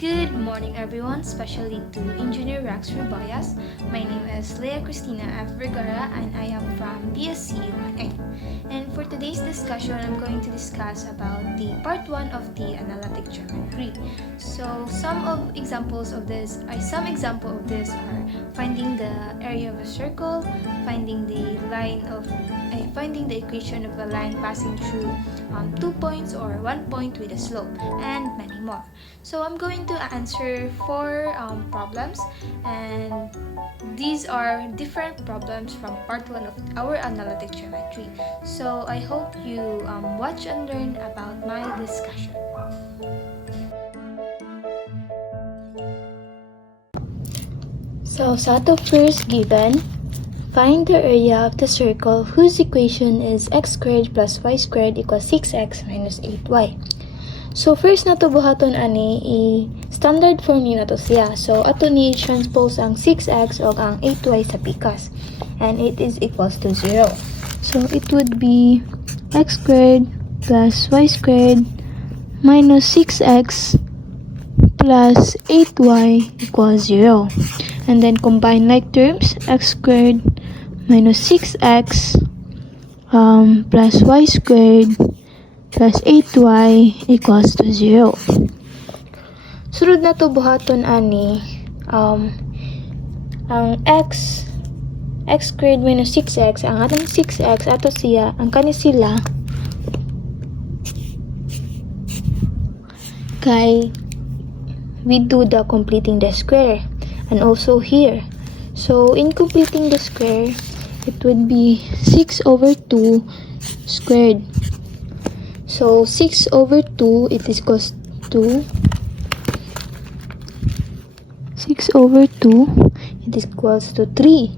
Good morning everyone, especially to Engineer Rax Rubayas. My name is Lea Kristina of Vergara and I am from Bsce. And for today's discussion, I'm going to discuss about the part 1 of the analytic geometry. So some examples of this are finding the area of a circle, finding the equation of a line passing through 2 points or 1 point with a slope, and many more. So I'm going to answer 4 problems, and these are different problems from part 1 of our analytic geometry. So I hope you watch and learn about my discussion. So sa ato first given, find the area of the circle whose equation is x squared plus y squared equals 6x minus 8y. So first nato buhaton ani standard form yun nato siya. So ato ni transpose ang 6x o ang 8y sa pikas, and it is equals to 0. So it would be x squared plus y squared minus 6x plus 8y equals 0. And then combine like terms, x squared minus 6x plus y squared plus 8y equals to 0. Sunod na to buhaton ani ang x squared minus 6x, ang atong 6x ato siya, ang kani sila kay we do the completing the square, and also here. So in completing the square, it would be 6 over 2 squared. So 6 over 2, it is equals to 6 over 2, it is equals to 3.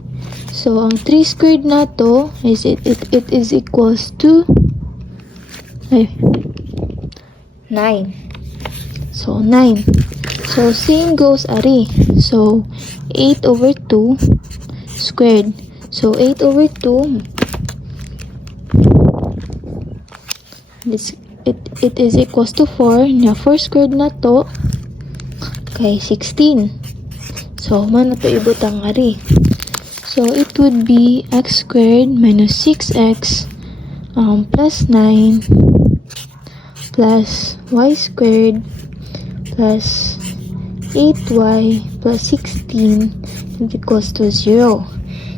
So ang 3 squared na to is it is equals to 9. So 9. So same goes ari. So 8 over 2 squared. So 8 over 2, it is equals to 4. Nya 4 squared na to kay 16. So man na to ibutang ari. So it would be x squared minus 6x plus 9 plus y squared plus 8y plus 16 is equals to 0.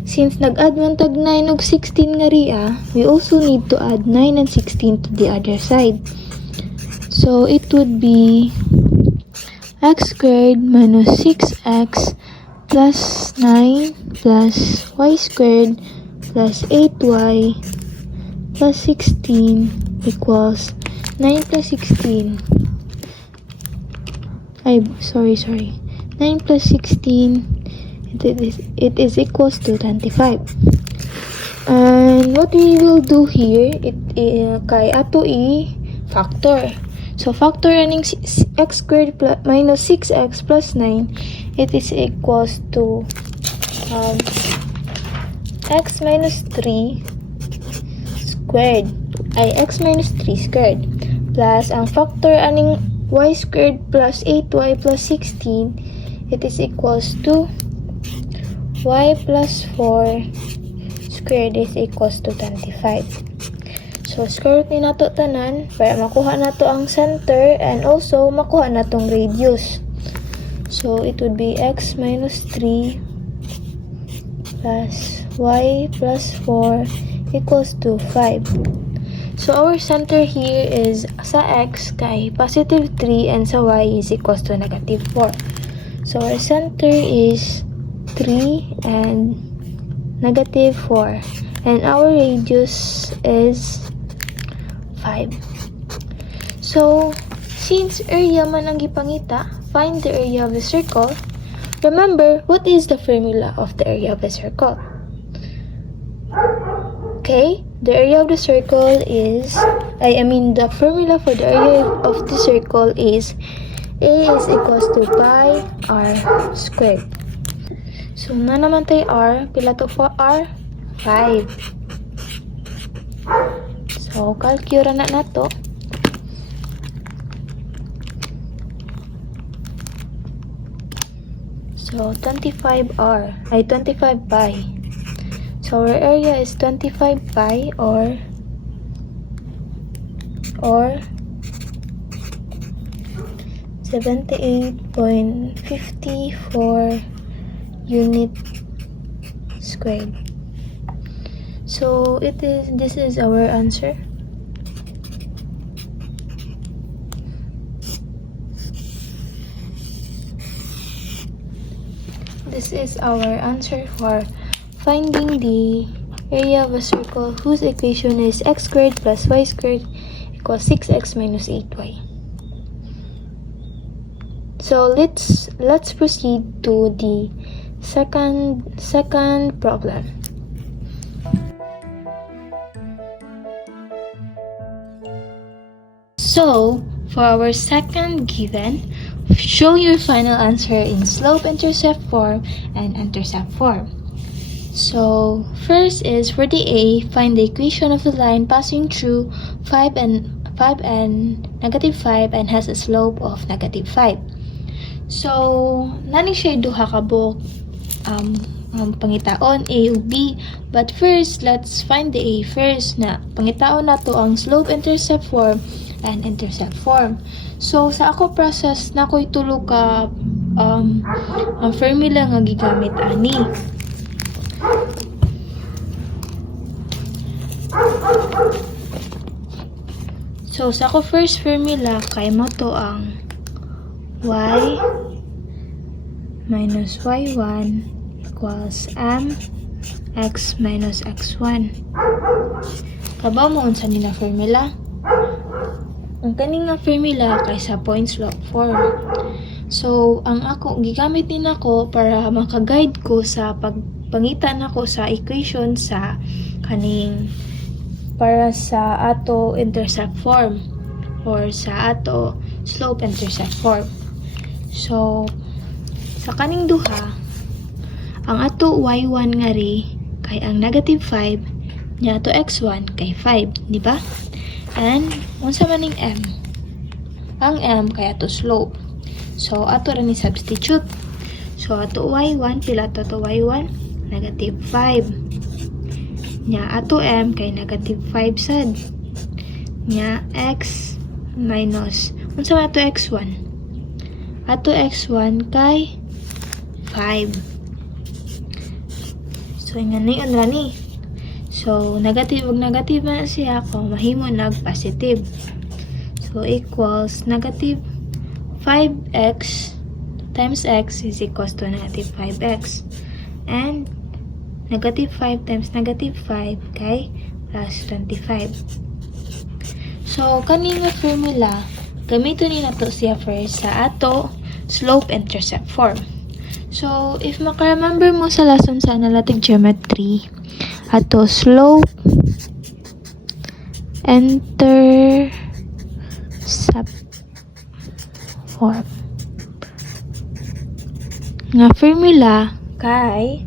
Since nag-add man tag 9 og 16 nga ria, we also need to add 9 and 16 to the other side. So it would be x squared minus 6x plus 9 plus y squared plus 8y plus 16 equals 9 plus 16. 9 plus 16, it is equals to 25. And what we will do here, kay ato factor. So factor running x squared minus 6x plus 9, it is equals to x minus 3 squared, x minus 3 squared, plus ang factor aning y squared plus 8y plus 16, it is equals to y plus 4 squared is equals to 25. So square root ni nato tanan para makuha nato ang center and also makuha natong radius. So it would be x minus 3 plus y plus 4 equals to 5. So our center here is sa x kay positive 3 and sa y is equals to negative 4. So our center is 3 and negative 4, and our radius is 5. So since area man ang gipangita, find the area of the circle. Remember, what is the formula of the area of the circle? Okay, the area of the circle is, the formula for the area of the circle is A is equals to pi r squared. So, na naman tayo r, pila to for r? 5. So, calcula na nato. So 25 pi. So our area is 25 pi or 78.54 unit squared. So this is our answer. This is our answer for finding the area of a circle whose equation is x squared plus y squared equals 6x minus 8y. So let's proceed to the second problem. So for our second given, show your final answer in slope-intercept form and intercept form. So first is for the A, find the equation of the line passing through 5 and -5 and has a slope of -5. So nani siya duha ka buok pangitaon A o B, but first let's find the A first. Na pangitaon na to ang slope-intercept form and intercept form. So sa ako process na ko'y tulo ka ang formula nga gigamit ani. So sa ako first formula kay mo to ang y minus y1 equals mx minus x1. Kabaw mo unsa nila formula? Ang kaning nga formula kay sa point slope form. So ang ako gigamit din ako para maka-guide ko sa pagpangita nako sa equation sa kaning para sa ato intercept form or sa ato slope intercept form. So sa kaning duha ang ato y1 nga ri kay ang -5 nya ato x1 kay 5, di ba? And unsa man ning m? Ang m kay ato slope. So ato ra ni substitute. So ato y1 pila to y1 -5. Nya ato m kay -5 sad. Nya x minus unsa man ato x1? Ato x1 kay 5. So ngayon ra ni. So, negative ug negative na siya kung mahimo nag-positive. So, equals negative 5x times x is equals to negative 5x. And negative 5 times negative 5 kay plus 25. So, kanina formula, gamiton ni nato siya first sa ato slope-intercept form. So, if maka-remember mo sa lesson sa analytic geometry, ato slope intercept form nga formula kay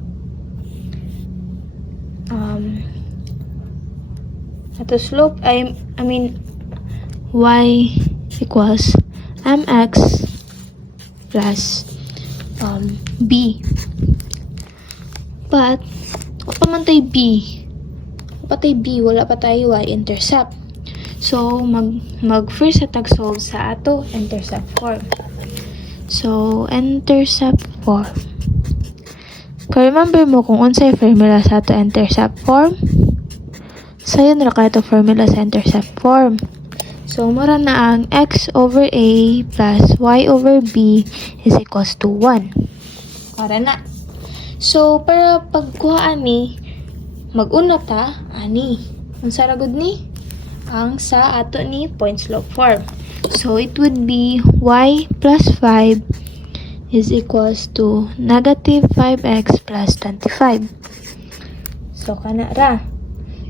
ato slope I mean y equals mx plus b, but pamantay B. Patay B, wala pa tayo y-intercept. So, mag first atag solve sa ato intercept form. So, intercept form. Kung remember mo kung unsay formula sa ato intercept form, sayon ra ka ato formula sa intercept form. So, mura na ang x over a plus y over b is equals to 1. Para na. So, para pagkuhaan ni, mag-una ta, ani. Ang saragod ni? Ang sa ato ni point slope form. So, it would be y plus 5 is equals to negative 5x plus 25. So, kana ra.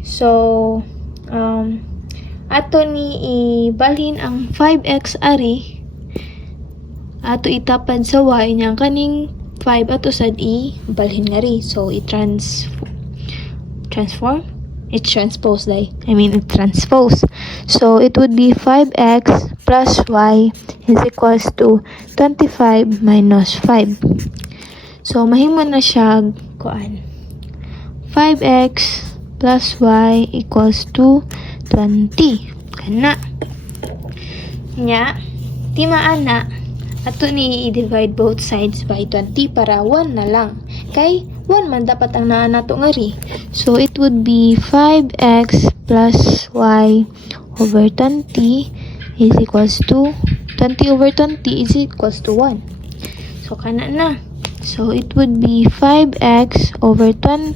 So, ato ni ibalhin ang 5x ari, ato itapad sa y niyang kaning 5 ato sad balhin nga ri. So, transpose. So, it would be 5x plus y is equals to 25 minus 5. So mahimo na siya kuan 5x plus y equals to 20 kana nya timaan na ato ni i-divide both sides by 20 para 1 na lang kay 1 man dapat ang naa nato nga ri. So it would be 5x plus y over 20 is equals to 20 over 20 is equals to 1. So kana na. So it would be 5x over 20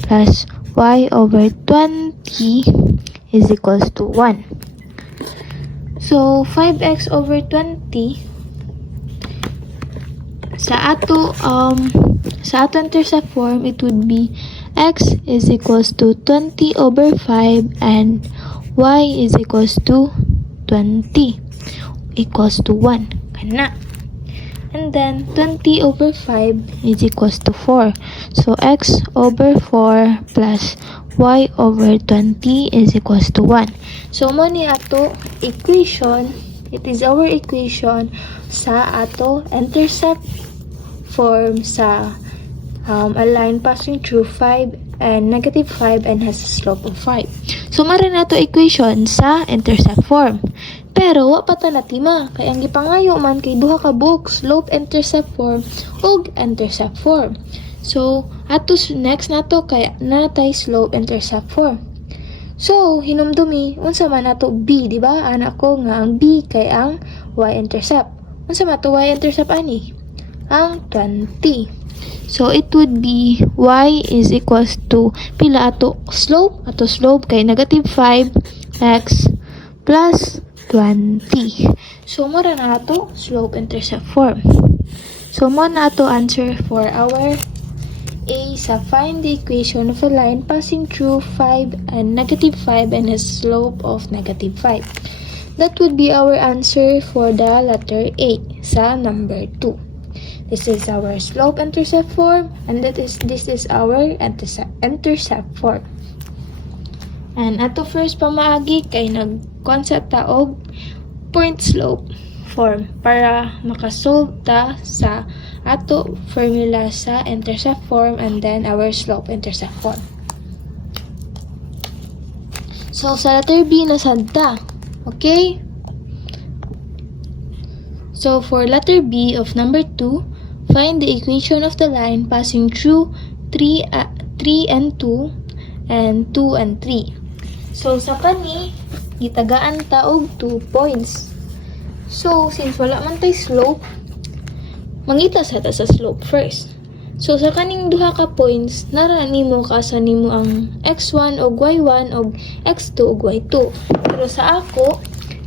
plus y over 20 is equals to 1. So 5x over 20 sa ato intercept form, it would be x is equals to 20 over 5 and y is equals to 20 equals to 1 kana. And then 20 over 5 is equals to 4. So x over 4 plus y over 20 is equals to 1. So mo ni ato equation, it is our equation sa ato intercept form sa a line passing through 5 and negative 5 and has a slope of 5. So mara na to equation sa intercept form. Pero wa pa ta natima kay ang gipangayo man kay duha ka book, slope-intercept form ug intercept form. So ato next nato kay natay slope-intercept form. So hinumdumi unsa man ato b, di ba? Ana ko nga ang b kay ang y-intercept. Unsa man ato y-intercept ani? Ang 20. So it would be y is equals to pila ato slope? Ato slope kay negative 5x plus 20. So mura na ato slope-intercept form. So mo na ato answer for our A sa find the equation of a line passing through 5 and negative 5 and a slope of negative 5. That would be our answer for the letter A sa number 2. This is our slope-intercept form and this is our intercept form. And ato first pamaagi kay nag-concept ta og point slope form para makasolve ta sa ato formula sa intercept form and then our slope-intercept form. So sa letter B nasad ta. Okay? So for letter B of number 2, find the equation of the line passing through 3 and 2 and 2 and 3. So, sa kani, gitagaan ta og 2 points. So, since wala man tay slope, mangita sa ta sa slope first. So, sa kaning duha ka points, nara nimo kasa nimo ang x1 og y1 og x2 og y2. Pero sa ako,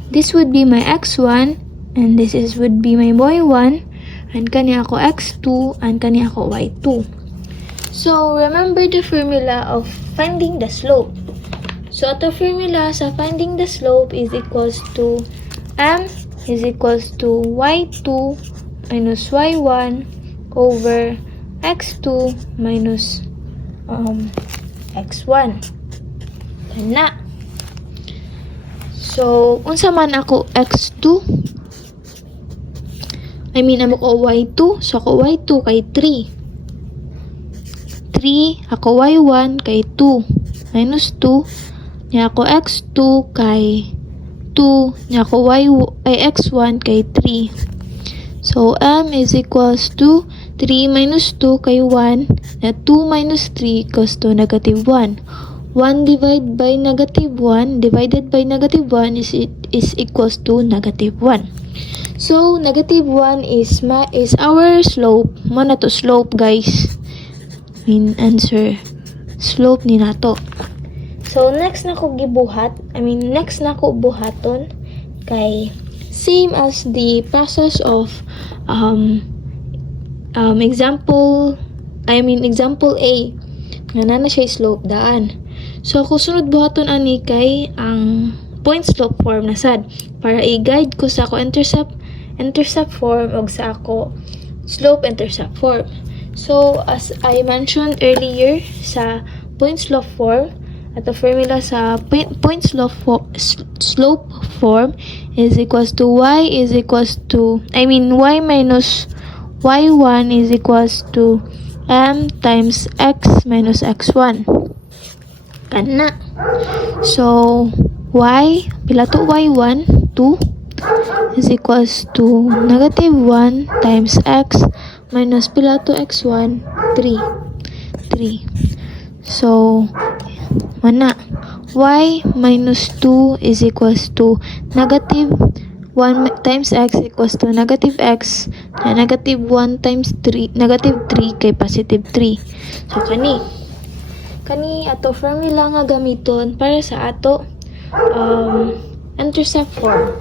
this would be my x1 and would be my y1 and kani ako x2 and kani ako y2. So, remember the formula of finding the slope. So, ato formula sa finding the slope is equals to m is equals to y2 minus y1 over x2 minus x1. Kana. So, unsa man ako x2? Amo ko y2. So, ako y2 kay 3. 3, ako y1 kay 2. Minus 2. Nya ako x2 kay 2. Nya ako x1 kay 3. So, m is equals to 3 minus 2 kay 1. Na 2 minus 3 equals to negative 1. 1 divided by negative 1 is equals to negative 1. So, negative 1 is our slope. Mo na to slope, guys. Answer. Slope ni nato. So, next na ko buhaton kay same as the process of example A. Nga na siya slope daan. So, ako sunod buhaton ani kay ang point slope form na sad para i-guide ko sa ako intercept form o sa ako slope-intercept form. So, as I mentioned earlier sa point slope form, at the formula sa point slope form is equals to y minus y1 is equals to m times x minus x1. Kana. So, pila to y1? 2 is equals to negative 1 times x minus pila to x1? 3. So, mana? Y minus 2 is equals to negative 1 times x equals to negative x na negative 1 times 3, negative 3 kay positive 3. So, kani ato formula nga gamiton para sa ato intercept form.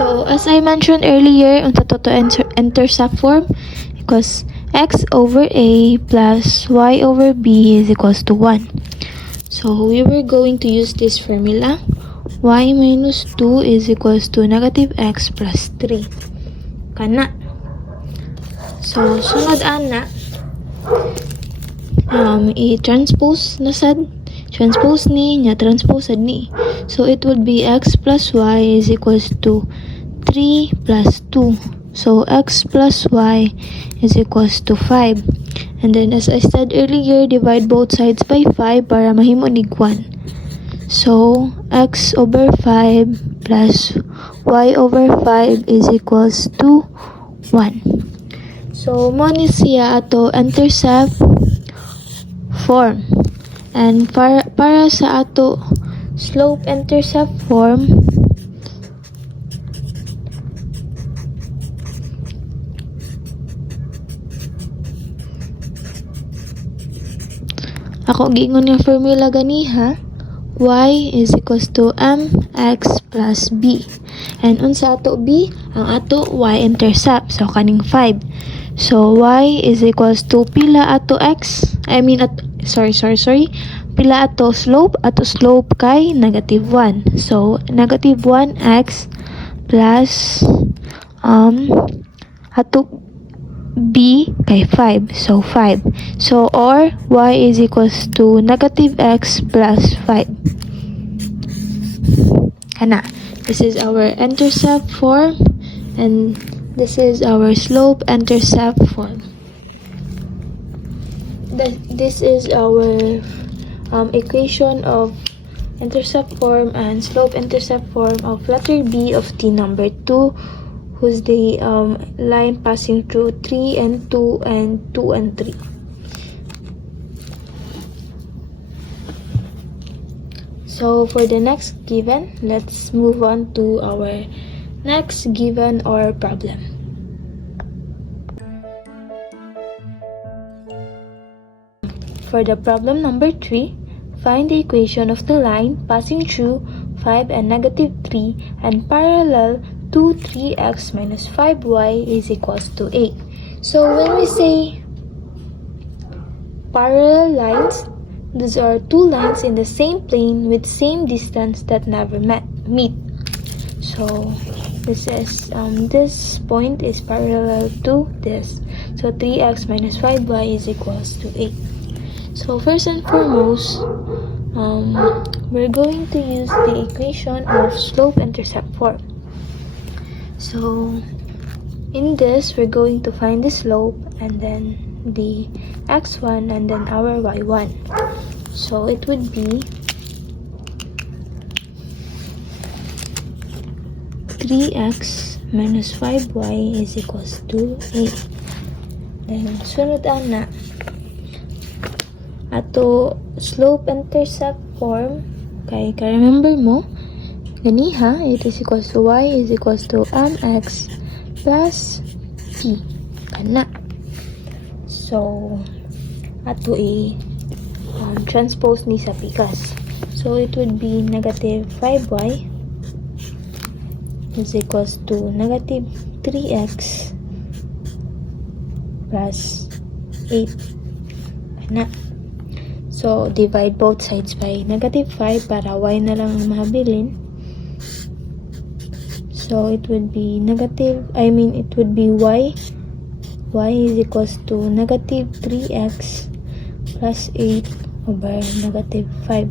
So, as I mentioned earlier, unsa to intercept form equals x over a plus y over b is equals to 1. So, we were going to use this formula. Y minus 2 is equals to negative x plus 3. Kana. So, sunod ana, i-transpose na sad. Transpose ni, transpose ni. So, it would be x plus y is equals to 3 plus 2. So, x plus y is equals to 5. And then, as I said earlier, divide both sides by 5 para mahimo nig 1. So, x over 5 plus y over 5 is equals to 1. So, mo ni siya ato intercept form. And para sa ato slope-intercept form, ako giingon yung formula ganiha, y is equals to mx plus b. And unsa ato b? Ang ato y-intercept. So, kaning 5. So, y is equals to pila ato x? Sorry. Pila ato slope? Ato slope kay negative 1. So, negative 1x plus ato b kay 5. So, 5. So, or y is equals to negative x plus 5. Kana. This is our intercept form and this is our slope-intercept form. This is our equation of intercept form and slope-intercept form of letter B of T number 2, whose the line passing through 3 and 2 and 2 and 3. So for the next given, let's move on to our next given or problem. For the problem number 3, find the equation of the line passing through 5 and negative 3 and parallel to 3x minus 5y is equals to 8. So when we say parallel lines, these are two lines in the same plane with same distance that never meet. So this is this point is parallel to this. So 3x minus 5y is equals to 8. So first and foremost, we're going to use the equation of slope-intercept form. So in this, we're going to find the slope and then the x1 and then our y1. So it would be 3x minus 5y is equals to 8. Then sunod ana ato slope-intercept form kay remember mo ganiha, it is equals to y is equals to mx plus t kana. So ato transpose ni sa pikas. So it would be negative 5y is equals to negative 3x plus 8 kana. So divide both sides by negative 5 para y na lang ang mahabilin. So it would be y y is equals to negative 3x plus 8 over negative 5.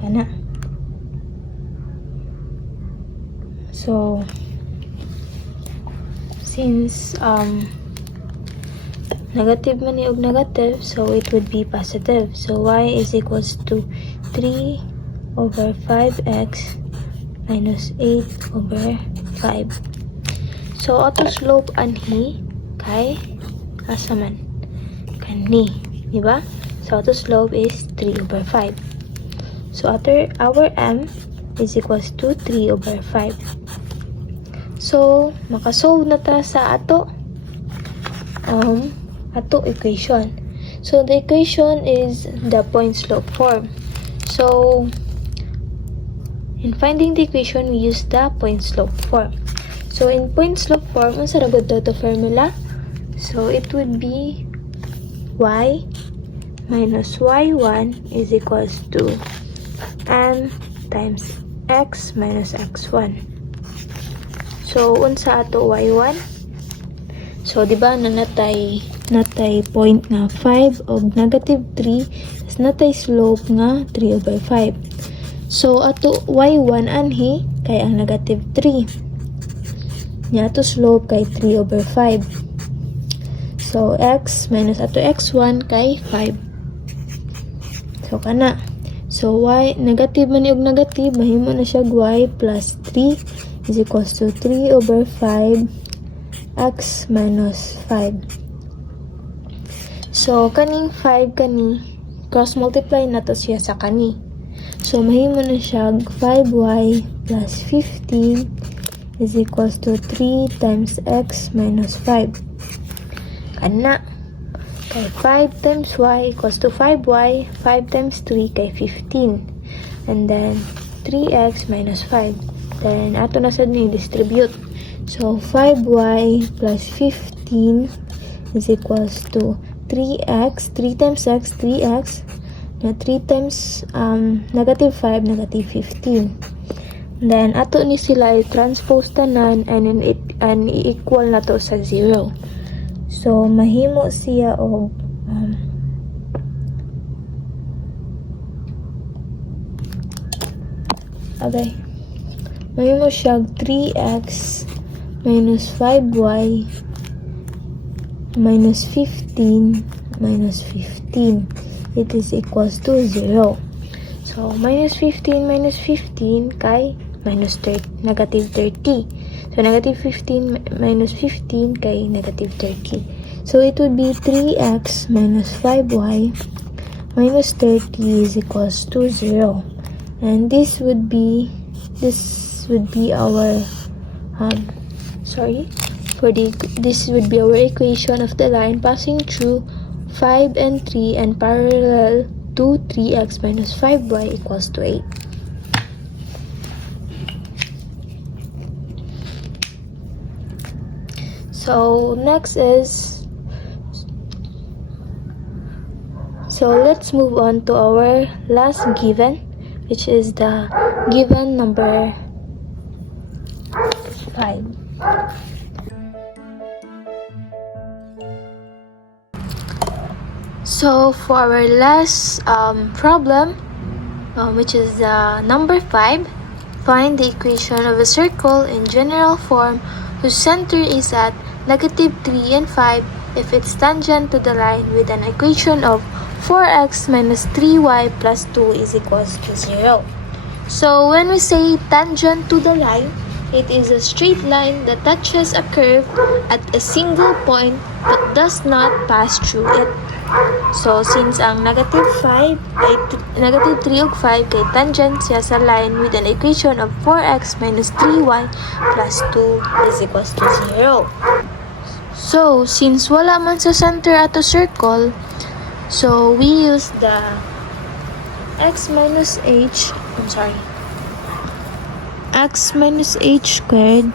Kana. So, since negative man og negative, so it would be positive. So y is equals to 3 over 5x minus 8 over 5. So auto slope anhi kay asa man kani, di ba? So auto slope is 3 over 5. So our m is equals to 3 over 5. So makasolve na ta sa ato equation. So the equation is the point slope form. So in finding the equation, we use the point slope form. So in point slope form, unsa ra gud to formula? So it would be y minus y1 is equals to m times x minus x1. So unsa ato y1? So di ba natay point nga 5 og negative 3, tas natay slope nga 3 over 5. So ato y1 anhi kay ang negative 3. Nya ato slope kay 3 over 5. So x minus ato x1 kay 5. So kana. So y negative man og negative, mahimo na siya y plus 3 is equals to 3 over 5 x minus 5. So kaning 5 kani cross multiply na to siya sa kani. So mahimo na siya 5y plus 15 is equals to 3 times x minus 5. Kana. Kay 5 times y equals to 5y. 5 times 3 kay 15. And then 3x minus 5. Then ato na sad ni distribute. So 5y plus 15 is equals to 3x. 3 times x, 3x. Na 3 times negative 5, negative 15. Then ato ni sila i-transpose tanan and i-equal na to sa 0. So mahimo siya og mahimo siya 3x minus 5y minus 15 minus 15. It is equals to 0. So minus 15 kay minus 30, negative 30. So negative 15 minus 15 kay negative 30. So it would be 3x minus 5y minus 30 is equals to 0. And this would be our this would be our equation of the line passing through 5 and 3 and parallel to 3x minus 5y equals to 8. So next is, let's move on to our last given, which is the given number 5. So for our last problem, which is number 5, find the equation of a circle in general form whose center is at negative 3 and 5 if it's tangent to the line with an equation of 4x minus 3y plus 2 is equals to 0. So when we say tangent to the line, it is a straight line that touches a curve at a single point but does not pass through it. So since ang negative 3 ug 5 kay tangent siya sa line with an equation of 4x minus 3y plus 2 is equals to 0. So since wala man sa center ato circle, so we use the x minus h squared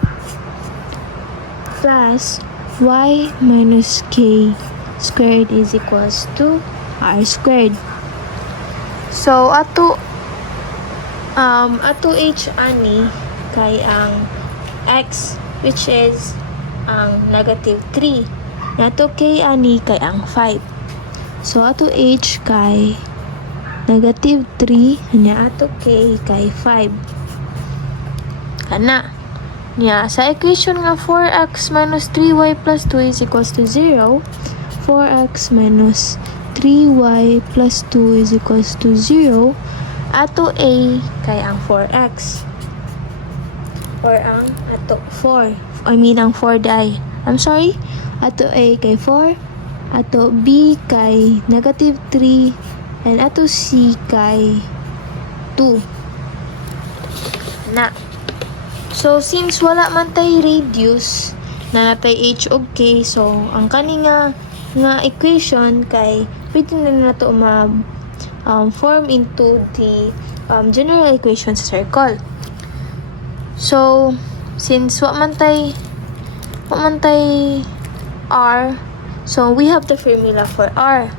plus y minus k squared is equals to r squared. So ato h ani kay ang x, which is ang negative 3. Ato k ani kay ang 5. So ato h kay negative 3, nya ato k kay 5. Kana. Nya sa equation nga 4x minus 3y plus 2 is equals to 0, 4x minus 3y plus 2 is equals to 0, ato a kay ang 4x. Or ang ato 4. Ang 4 day. I'm sorry. Ato a kay 4, ato b kay negative 3, and ato c kay 2. Na. So, since wala man tay radius na natay h ug k, so ang kani nga equation kay pwede na nato form into the general equation sa circle. So, since wa man tay r, so we have the formula for r.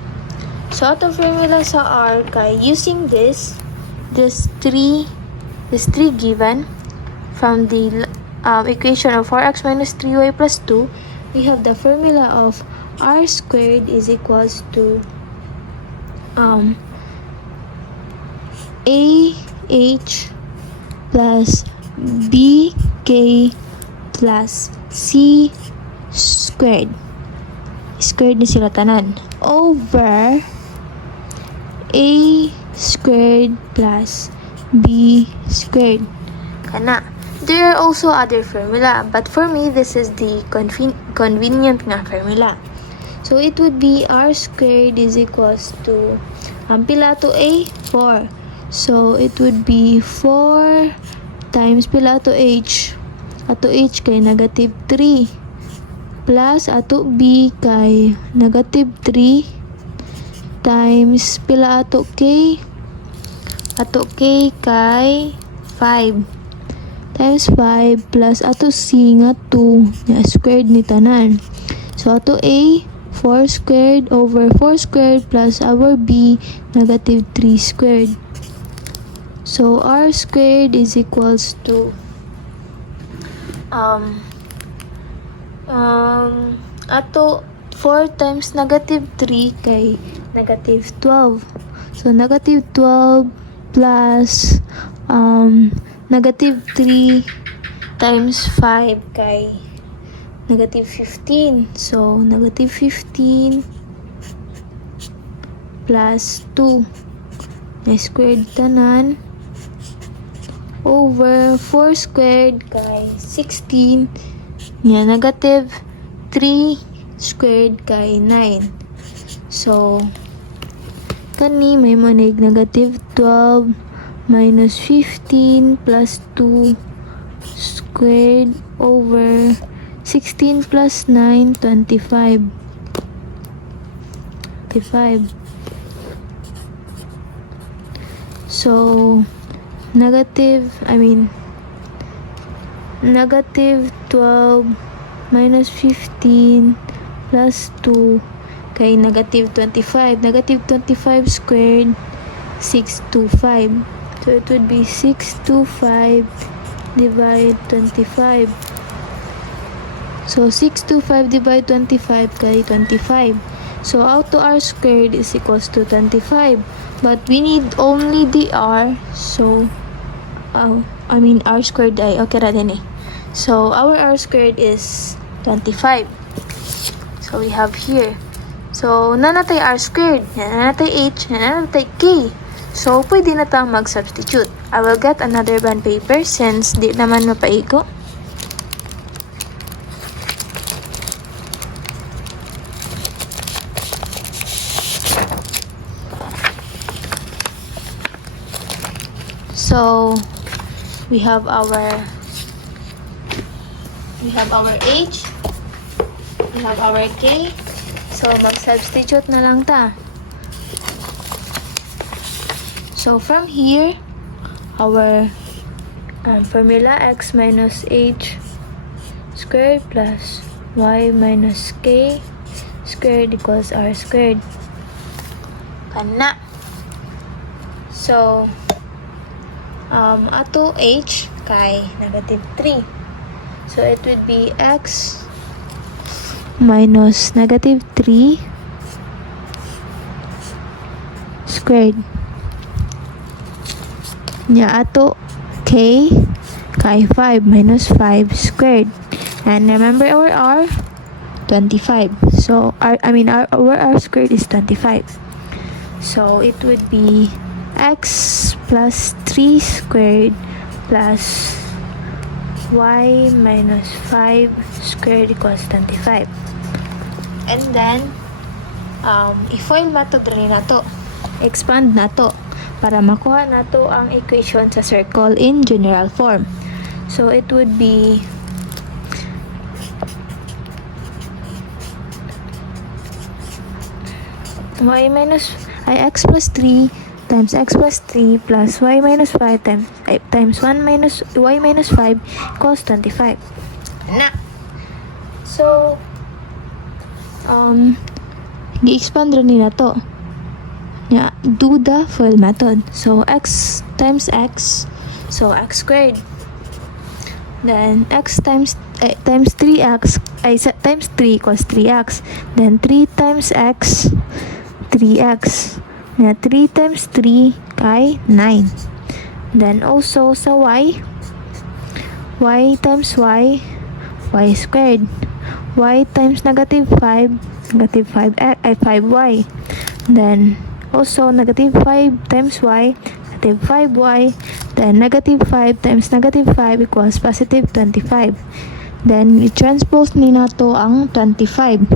So, ato formula sa r kay using this 3 given from the equation of 4x minus 3y plus 2, we have the formula of r squared is equals to ah plus bk plus c squared. Squared na sila tanan. Over a squared plus b squared. Kana. There are also other formula, but for me, this is the convenient nga formula. So, it would be r squared is equals to, pila to a? 4. So, it would be 4 times pila to h. Ato h kay negative 3. Plus, ato b kay negative 3. Times pila ato k? Ato k kay 5. Times 5 plus ato c nga 2 nga squared ni tanan. So ato a 4 squared over 4 squared plus our b negative 3 squared. So r squared is equals to ato 4 times negative 3 kay negative 12. So negative 12 plus negative 3 times 5 kay negative 15. So, negative 15 plus 2 na squared tanan over 4 squared kay 16 nga negative 3 squared kay 9. So, kani may manig negative 12 minus 15 plus 2 squared over 16 plus 9, 25. So, negative 12 minus 15 plus 2 kay negative 25. Negative 25 squared, 625. So, it would be 625 divide 25. So, 625 divide 25 kay 25. So, out to r squared is equals to 25. But we need only the r. So, r squared ay okay ra din eh. So, our r squared is 25. So, we have here. So, nanatay r squared, nanatay h, nanatay k. So, pwede na tayong mag-substitute. I will get another bond paper since di naman mapaigo. So, we have our h, we have our k. So, mag-substitute na lang ta. So, from here, our formula x minus h squared plus y minus k squared equals r squared. Kana. So, ato h kay negative 3. So, it would be x minus negative 3 squared. Nya ato k kay 5 minus 5 squared. And remember our r, 25. So our r squared is 25. So it would be x plus 3 squared plus y minus 5 squared equals 25. And then i-foil method rin na to. Expand na to para makuha na to ang equation sa circle in general form. So it would be x plus 3 times x plus 3 plus y minus 5 times 1 minus y minus 5 equals 25. Na. So, gi-expand rin nila to. Yeah, do the full method. So, x times x, so x squared. Then, x times 3x, times 3 equals 3x. Then, 3 times x, 3x. Na 3 times 3 kay 9. Then also sa y times y squared. Y times negative 5 ay 5y. Then also negative 5 times y, negative 5y. Then negative 5 times negative 5 equals positive 25. Then i-transpose ni nato ang 25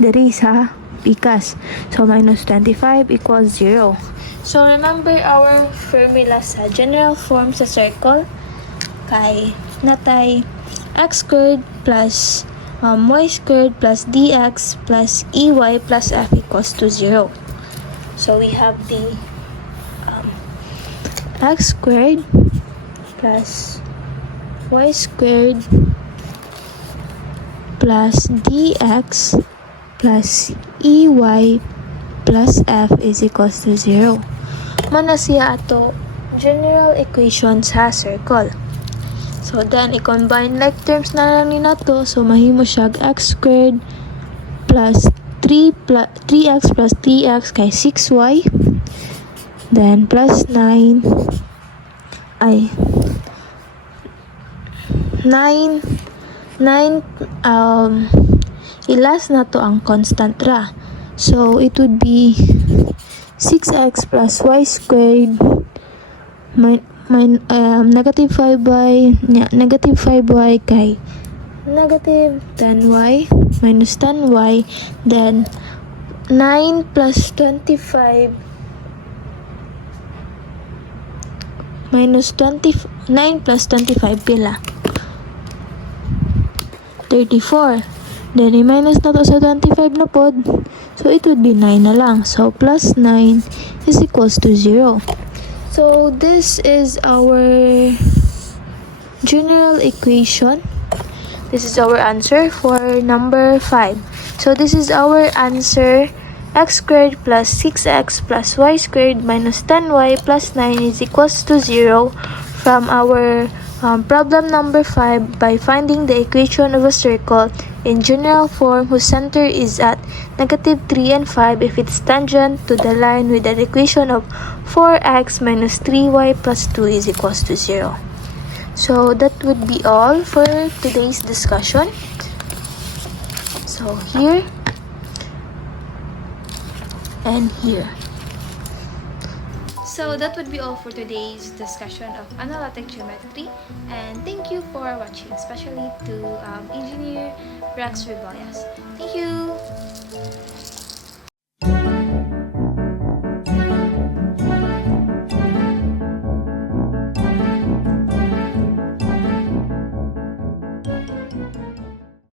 diri sa pikas. So, minus 25 equals 0. So, remember our formula sa general form sa circle kay natay x squared plus y squared plus dx plus ey plus f equals to 0. So, we have the x squared plus y squared plus dx plus ey plus f is equals to 0. Mana siya ato general equation sa circle. So then i-combine like terms na lang ni nato. So mahimo siya x squared plus 3x plus 3x kay 6y. Then plus 9 ay 9 ilas na to ang constant ra. So, it would be 6x plus y squared negative 5y kay negative 10y minus 10y. Then, 9 plus 25 minus 9 plus 25 pila? 34. Then, i-minus na to sa 25 na pod. So, it would be 9 na lang. So, plus 9 is equals to 0. So, this is our general equation. This is our answer for number 5. So, this is our answer. X squared plus 6x plus y squared minus 10y plus 9 is equals to 0 from our problem number 5 by finding the equation of a circle in general form whose center is at negative 3 and 5 if it's tangent to the line with an equation of 4x minus 3y plus 2 is equals to 0. So that would be all for today's discussion. So here and here. So that would be all for today's discussion of analytic geometry, and thank you for watching, especially to Engineer Rex Rebellious. Thank you.